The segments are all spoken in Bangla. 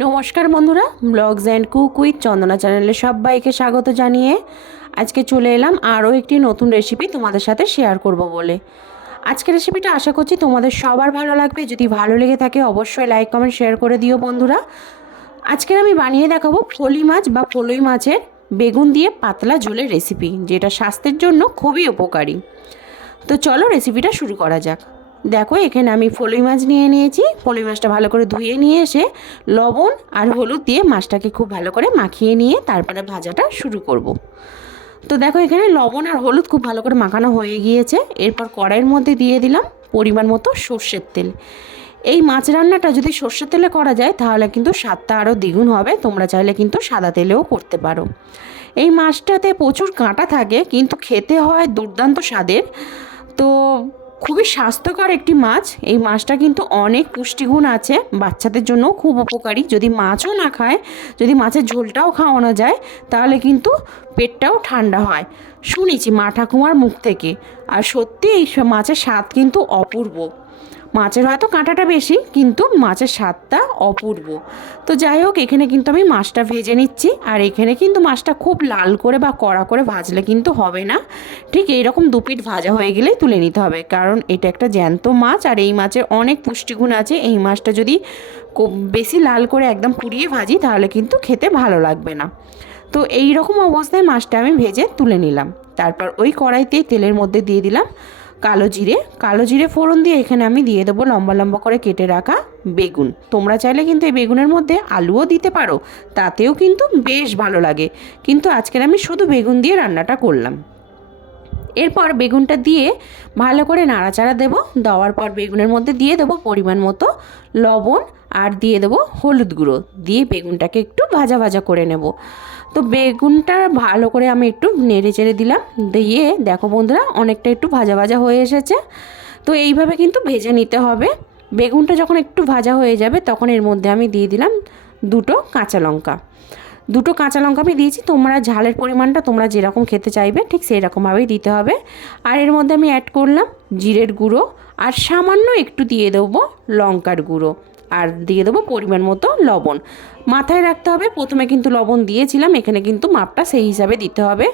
নমস্কার বন্ধুরা, ব্লগস অ্যান্ড কুক উইথ চন্দনা চ্যানেলে সবাইকে স্বাগত জানিয়ে আজকে চলে এলাম আরও একটি নতুন রেসিপি তোমাদের সাথে শেয়ার করব বলে। আজকের রেসিপিটা আশা করছি তোমাদের সবার ভালো লাগবে। যদি ভালো লেগে থাকে অবশ্যই লাইক কমেন্ট শেয়ার করে দিও বন্ধুরা। আজকের আমি বানিয়ে দেখাবো ফলি মাছ বা ফলুই মাছের বেগুন দিয়ে পাতলা ঝোলের রেসিপি, যেটা স্বাস্থ্যের জন্য খুবই উপকারী। তো চলো রেসিপিটা শুরু করা যাক। দেখো, এখানে আমি ফলুই মাছ নিয়ে নিয়েছি। ফলুই মাছটা ভালো করে ধুয়ে নিয়ে এসে লবণ আর হলুদ দিয়ে মাছটাকে খুব ভালো করে মাখিয়ে নিয়ে তারপরে ভাজাটা শুরু করব। তো দেখো, এখানে লবণ আর হলুদ খুব ভালো করে মাখানো হয়ে গিয়েছে। এরপর কড়াইয়ের মধ্যে দিয়ে দিলাম পরিমাণ মতো সর্ষের তেল। এই মাছ রান্নাটা যদি সর্ষের তেলে করা যায় তাহলে কিন্তু স্বাদটা আরও দ্বিগুণ হবে। তোমরা চাইলে কিন্তু সাদা তেলেও করতে পারো। এই মাছটাতে প্রচুর কাঁটা থাকে কিন্তু খেতে হয় দুর্দান্ত স্বাদের। তো খুবই স্বাস্থ্যকর একটি মাছ। এই মাছটা কিন্তু অনেক পুষ্টিগুণ আছে, বাচ্চাদের জন্য খুব উপকারী। যদি মাছও না খায়, যদি মাছের ঝোলটাও খাওয়ানো যায় তাহলে কিন্তু পেটটাও ঠান্ডা হয়, শুনেছি মা ঠাকুমার মুখ থেকে। আর সত্যি এই মাছের স্বাদ কিন্তু অপূর্ব। মাছের হয়তো কাঁটাটা বেশি, কিন্তু মাছের স্বাদটা অপূর্ব। তো যাই হোক, এখানে কিন্তু আমি মাছটা ভেজে নিচ্ছি। আর এখানে কিন্তু মাছটা খুব লাল করে বা কড়া করে ভাজলে কিন্তু হবে না। ঠিক এইরকম দুপিট ভাজা হয়ে গেলেই তুলে নিতে হবে, কারণ এটা একটা জ্যান্ত মাছ আর এই মাছের অনেক পুষ্টিগুণ আছে। এই মাছটা যদি বেশি লাল করে একদম পুড়িয়ে ভাজি তাহলে কিন্তু খেতে ভালো লাগবে না। তো এই রকম অবস্থায় মাছটা আমি ভেজে তুলে নিলাম। তারপর ওই কড়াইতেই তেলের মধ্যে দিয়ে দিলাম কালো জিরে ফোড়ন দিয়ে এখানে আমি দিয়ে দেবো লম্বা লম্বা করে কেটে রাখা বেগুন। তোমরা চাইলে কিন্তু এই বেগুনের মধ্যে আলুও দিতে পারো, তাতেও কিন্তু বেশ ভালো লাগে। কিন্তু আজকের আমি শুধু বেগুন দিয়ে রান্নাটা করলাম। এরপর বেগুনটা দিয়ে ভালো করে নাড়াচাড়া দেবো। দেওয়ার পর বেগুনের মধ্যে দিয়ে দেবো পরিমাণ মতো লবণ আর দিয়ে দেবো হলুদ গুঁড়ো, দিয়ে বেগুনটাকে একটু ভাজা ভাজা করে নেব। তো বেগুনটা ভালো করে আমি একটু নেড়ে চেড়ে দিলাম। দিয়ে দেখো বন্ধুরা, অনেকটা একটু ভাজা ভাজা হয়ে এসেছে। তো এইভাবে কিন্তু ভেজে নিতে হবে। বেগুনটা যখন একটু ভাজা হয়ে যাবে তখন এর মধ্যে আমি দিয়ে দিলাম দুটো কাঁচা লঙ্কা আমি দিয়েছি। তোমরা ঝালের পরিমাণটা তোমরা যেরকম খেতে চাইবে ঠিক সেই রকমভাবেই দিতে হবে। আর এর মধ্যে আমি অ্যাড করলাম জিরের গুঁড়ো আর সামান্য একটু দিয়ে দেবো লঙ্কার গুঁড়ো, আর দিয়ে দেবো পরিমাণ মতো লবণ। মাথায় রাখতে হবে প্রথমে কিন্তু লবণ দিয়েছিলাম, এখানে কিন্তু মাপটা সেই হিসাবে দিতে হবে।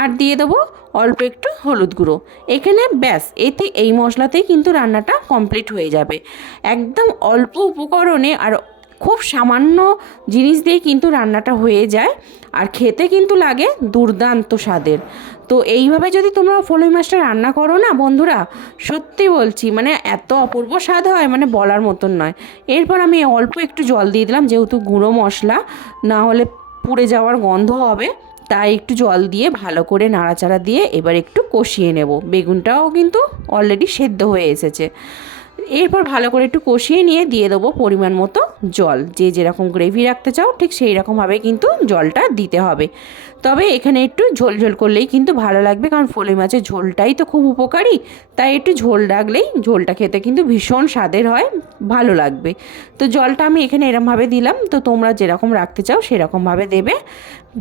আর দিয়ে দেবো অল্প একটু হলুদ গুঁড়ো। এখানে ব্যাস, এই মশলাতেই কিন্তু রান্নাটা কমপ্লিট হয়ে যাবে। একদম অল্প উপকরণে আর খুব সামান্য জিনিস দিয়ে কিন্তু রান্নাটা হয়ে যায়, আর খেতে কিন্তু লাগে দুর্দান্ত স্বাদের। তো এইভাবে যদি তোমরা ফলুই মাছটা রান্না করো না বন্ধুরা, সত্যি বলছি মানে এত অপূর্ব স্বাদ হয়, মানে বলার মতন নয়। এরপর আমি অল্প একটু জল দিয়ে দিলাম, যেহেতু গুঁড়ো মশলা, না হলে পুড়ে যাওয়ার গন্ধ হবে। তাই একটু জল দিয়ে ভালো করে নাড়াচাড়া দিয়ে এবার একটু কষিয়ে নেব। বেগুনটাও কিন্তু অলরেডি সেদ্ধ হয়ে এসেছে। এরপর ভালো করে একটু কষিয়ে নিয়ে দিয়ে দেবো পরিমাণ মতো জল। যে যেরকম গ্রেভি রাখতে চাও ঠিক সেই রকমভাবে কিন্তু জলটা দিতে হবে। তবে এখানে একটু ঝোল ঝোল করলেই কিন্তু ভালো লাগবে, কারণ ফলুই মাছের ঝোলটাই তো খুব উপকারী। তাই একটু ঝোল রাখলেই ঝোলটা খেতে কিন্তু ভীষণ স্বাদের হয়, ভালো লাগবে। তো জলটা আমি এখানে এরকমভাবে দিলাম। তো তোমরা যেরকম রাখতে চাও সেরকমভাবে দেবে।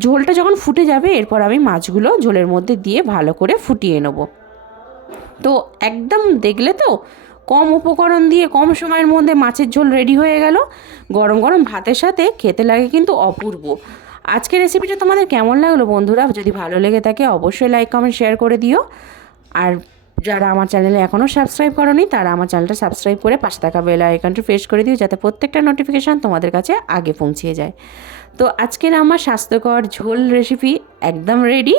ঝোলটা যখন ফুটে যাবে এরপর আমি মাছগুলো ঝোলের মধ্যে দিয়ে ভালো করে ফুটিয়ে নেব। তো একদম দেখলে তো, কম উপকরণ দিয়ে কম সময়ের মধ্যে মাছের ঝোল রেডি হয়ে গেল। গরম গরম ভাতের সাথে খেতে লাগে কিন্তু অপূর্ব। আজকের রেসিপিটা তোমাদের কেমন লাগলো বন্ধুরা? যদি ভালো লেগে থাকে অবশ্যই লাইক কমেন্ট শেয়ার করে দিও। আর যারা আমার চ্যানেলে এখনও সাবস্ক্রাইব করোনি তারা আমার চ্যানেলটা সাবস্ক্রাইব করে পাশে থাকা বেল আইকনটি প্রেস করে দিও, যাতে প্রত্যেকটা নোটিফিকেশান তোমাদের কাছে আগে পৌঁছিয়ে যায়। তো আজকের আমার স্বাস্থ্যকর ঝোল রেসিপি একদম রেডি।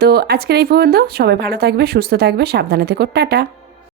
তো আজকের এই পর্যন্ত। সবাই ভালো থাকবে, সুস্থ থাকবে, সাবধানে থেকো। টাটা।